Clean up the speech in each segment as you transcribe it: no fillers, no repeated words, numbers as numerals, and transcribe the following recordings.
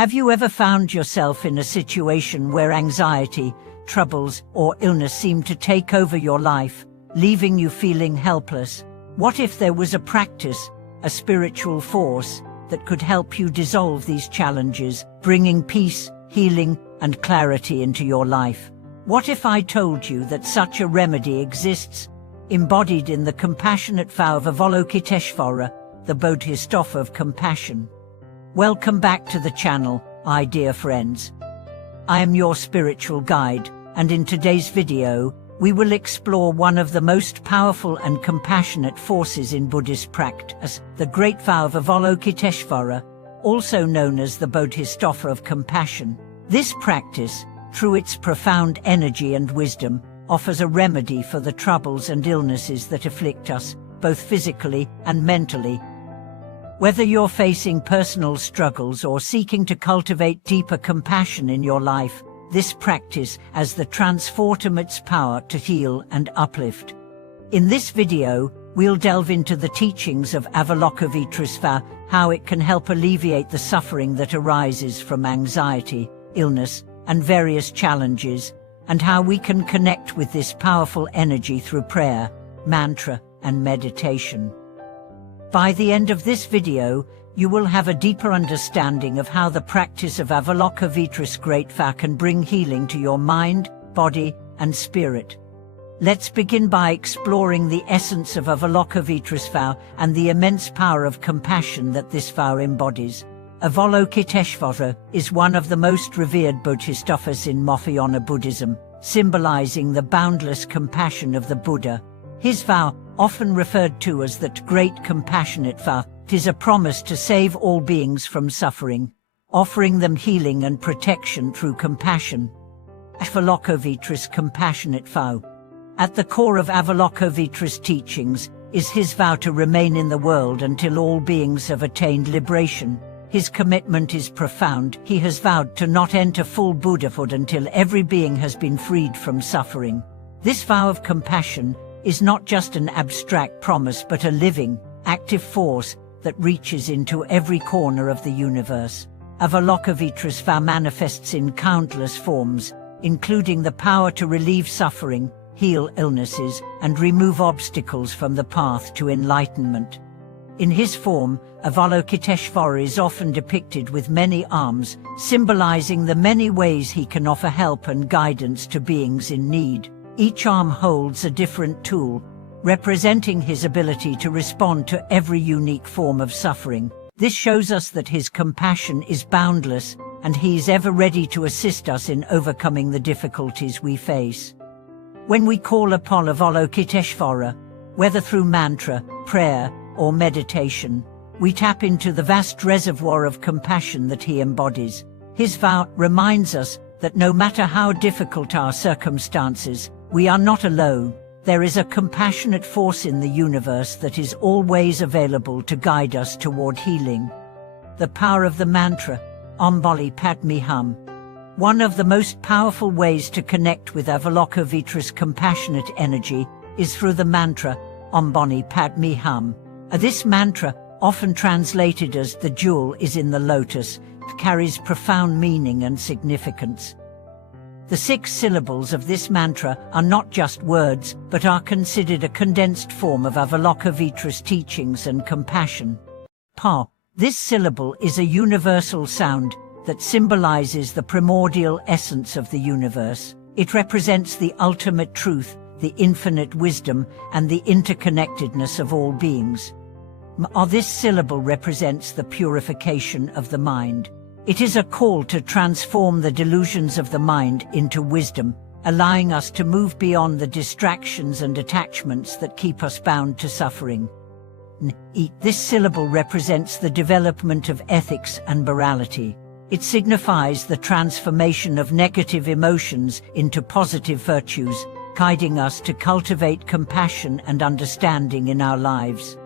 Have you ever found yourself in a situation where anxiety, troubles, or illness seem to take over your life, leaving you feeling helpless? What if there was a practice, a spiritual force, that could help you dissolve these challenges, bringing peace, healing, and clarity into your life? What if I told you that such a remedy exists, embodied in the compassionate vow of Avalokiteshvara, the Bodhisattva of compassion? Welcome back to the channel, my dear friends. I am your spiritual guide, and in today's video, we will explore one of the most powerful and compassionate forces in Buddhist practice, the Great Vow of Avalokiteshvara, also known as the Bodhisattva of compassion. This practice, through its profound energy and wisdom, offers a remedy for the troubles and illnesses that afflict us, both physically and mentally. Whether you're facing personal struggles or seeking to cultivate deeper compassion in your life, this practice has the transformative power to heal and uplift. In this video, we'll delve into the teachings of Avalokiteshvara, how it can help alleviate the suffering that arises from anxiety, illness, and various challenges, and how we can connect with this powerful energy through prayer, mantra, and meditation. By the end of this video, you will have a deeper understanding of how the practice of Avalokiteshvara's Great Vow can bring healing to your mind, body, and spirit. Let's begin by exploring the essence of Avalokiteshvara's vow and the immense power of compassion that this vow embodies. Avalokiteshvara is one of the most revered bodhisattvas in Mahayana Buddhism, symbolizing the boundless compassion of the Buddha. His vow, often referred to as that great compassionate vow, is a promise to save all beings from suffering, offering them healing and protection through compassion. Avalokiteshvara's compassionate vow. At the core of Avalokiteshvara's teachings is his vow to remain in the world until all beings have attained liberation. His commitment is profound. He has vowed to not enter full Buddhahood until every being has been freed from suffering. This vow of compassion is not just an abstract promise but a living, active force that reaches into every corner of the universe. Avalokiteshvara's vow manifests in countless forms, including the power to relieve suffering, heal illnesses, and remove obstacles from the path to enlightenment. In his form, Avalokiteshvara is often depicted with many arms, symbolizing the many ways he can offer help and guidance to beings in need. Each arm holds a different tool, representing his ability to respond to every unique form of suffering. This shows us that his compassion is boundless, and he is ever ready to assist us in overcoming the difficulties we face. When we call upon Avalokiteshvara, whether through mantra, prayer, or meditation, we tap into the vast reservoir of compassion that he embodies. His vow reminds us that no matter how difficult our circumstances, we are not alone. There is a compassionate force in the universe that is always available to guide us toward healing. The power of the mantra, Om Mani Padme Hum. One of the most powerful ways to connect with Avalokiteshvara's compassionate energy is through the mantra, Om Mani Padme Hum. This mantra, often translated as "the jewel is in the lotus," carries profound meaning and significance. The 6 syllables of this mantra are not just words, but are considered a condensed form of Avalokiteshvara's teachings and compassion. Pa. This syllable is a universal sound that symbolizes the primordial essence of the universe. It represents the ultimate truth, the infinite wisdom, and the interconnectedness of all beings. This syllable represents the purification of the mind. It is a call to transform the delusions of the mind into wisdom, allowing us to move beyond the distractions and attachments that keep us bound to suffering. This syllable represents the development of ethics and morality. It signifies the transformation of negative emotions into positive virtues, guiding us to cultivate compassion and understanding in our lives.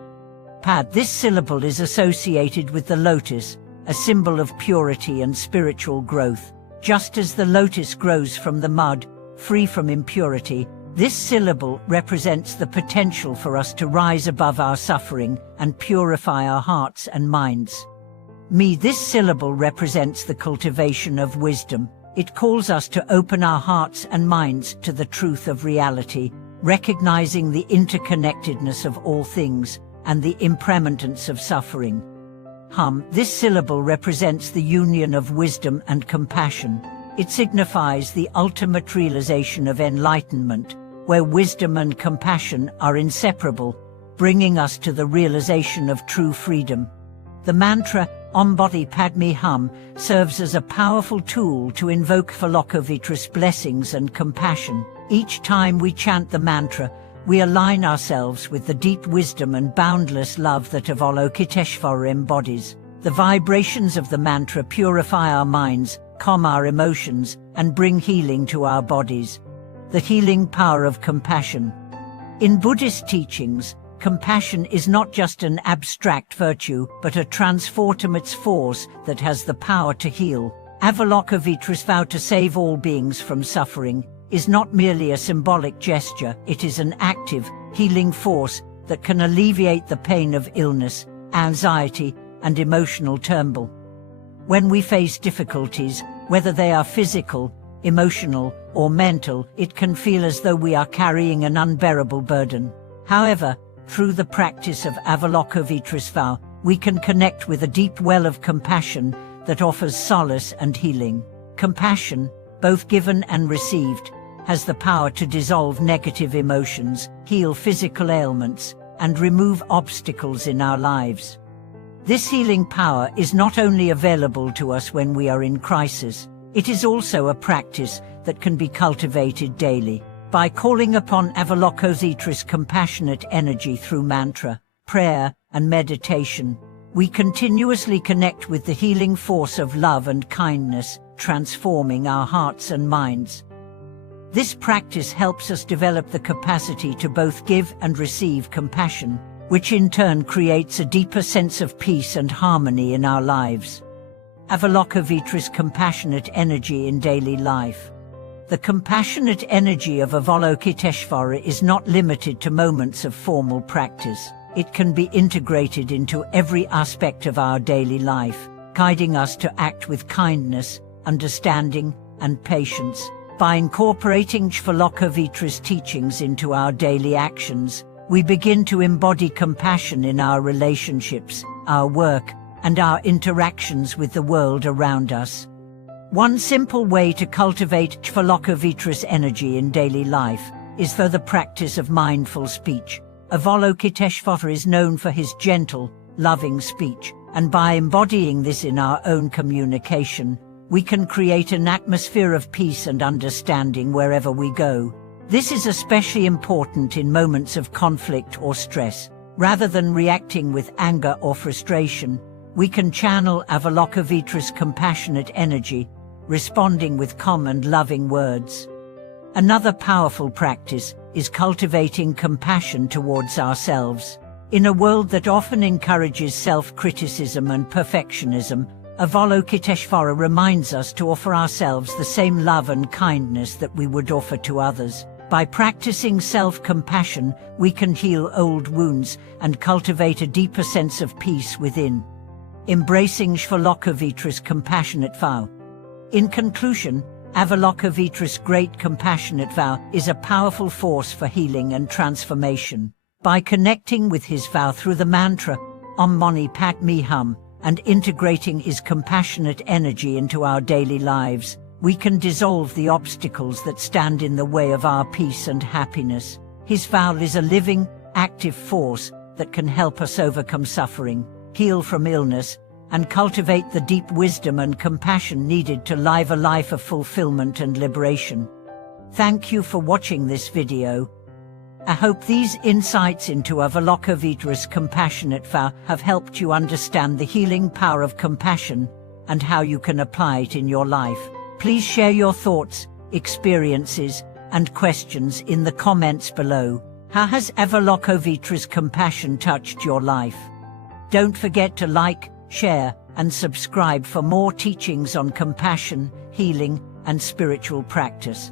Pad. This syllable is associated with the lotus, a symbol of purity and spiritual growth. Just as the lotus grows from the mud, free from impurity, this syllable represents the potential for us to rise above our suffering and purify our hearts and minds. Me. This syllable represents the cultivation of wisdom. It calls us to open our hearts and minds to the truth of reality, recognizing the interconnectedness of all things and the impermanence of suffering. Hum. This syllable represents the union of wisdom and compassion. It signifies the ultimate realization of enlightenment, where wisdom and compassion are inseparable, bringing us to the realization of true freedom. The mantra Om Bodhi Padme Hum serves as a powerful tool to invoke Avalokiteshvara's blessings and compassion. Each time we chant the mantra, we align ourselves with the deep wisdom and boundless love that Avalokiteshvara embodies. The vibrations of the mantra purify our minds, calm our emotions, and bring healing to our bodies. The healing power of compassion. In Buddhist teachings, compassion is not just an abstract virtue, but a transformative force that has the power to heal. Avalokiteshvara's vow to save all beings from suffering is not merely a symbolic gesture, it is an active, healing force that can alleviate the pain of illness, anxiety, and emotional turmoil. When we face difficulties, whether they are physical, emotional, or mental, it can feel as though we are carrying an unbearable burden. However, through the practice of Avalokiteshvara's vow, we can connect with a deep well of compassion that offers solace and healing. Compassion, both given and received, has the power to dissolve negative emotions, heal physical ailments, and remove obstacles in our lives. This healing power is not only available to us when we are in crisis, it is also a practice that can be cultivated daily. By calling upon Avalokiteshvara's compassionate energy through mantra, prayer, and meditation, we continuously connect with the healing force of love and kindness, transforming our hearts and minds. This practice helps us develop the capacity to both give and receive compassion, which in turn creates a deeper sense of peace and harmony in our lives. Avalokiteshvara's compassionate energy in daily life. The compassionate energy of Avalokiteshvara is not limited to moments of formal practice. It can be integrated into every aspect of our daily life, guiding us to act with kindness, understanding, and patience. By incorporating Avalokiteshvara's teachings into our daily actions, we begin to embody compassion in our relationships, our work, and our interactions with the world around us. One simple way to cultivate Avalokiteshvara's energy in daily life is through the practice of mindful speech. Avalokiteshvara is known for his gentle, loving speech, and by embodying this in our own communication, we can create an atmosphere of peace and understanding wherever we go. This is especially important in moments of conflict or stress. Rather than reacting with anger or frustration, we can channel Avalokiteshvara's compassionate energy, responding with calm and loving words. Another powerful practice is cultivating compassion towards ourselves. In a world that often encourages self-criticism and perfectionism, Avalokiteshvara reminds us to offer ourselves the same love and kindness that we would offer to others. By practicing self-compassion, we can heal old wounds and cultivate a deeper sense of peace within. Embracing Avalokiteshvara's compassionate vow. In conclusion, Avalokiteshvara's great compassionate vow is a powerful force for healing and transformation. By connecting with his vow through the mantra, Om Mani Padme Hum, and integrating his compassionate energy into our daily lives, we can dissolve the obstacles that stand in the way of our peace and happiness. His vow is a living, active force that can help us overcome suffering, heal from illness, and cultivate the deep wisdom and compassion needed to live a life of fulfillment and liberation. Thank you for watching this video. I hope these insights into Avalokiteshvara's compassionate vow have helped you understand the healing power of compassion and how you can apply it in your life. Please share your thoughts, experiences, and questions in the comments below. How has Avalokiteshvara's compassion touched your life? Don't forget to like, share, and subscribe for more teachings on compassion, healing, and spiritual practice.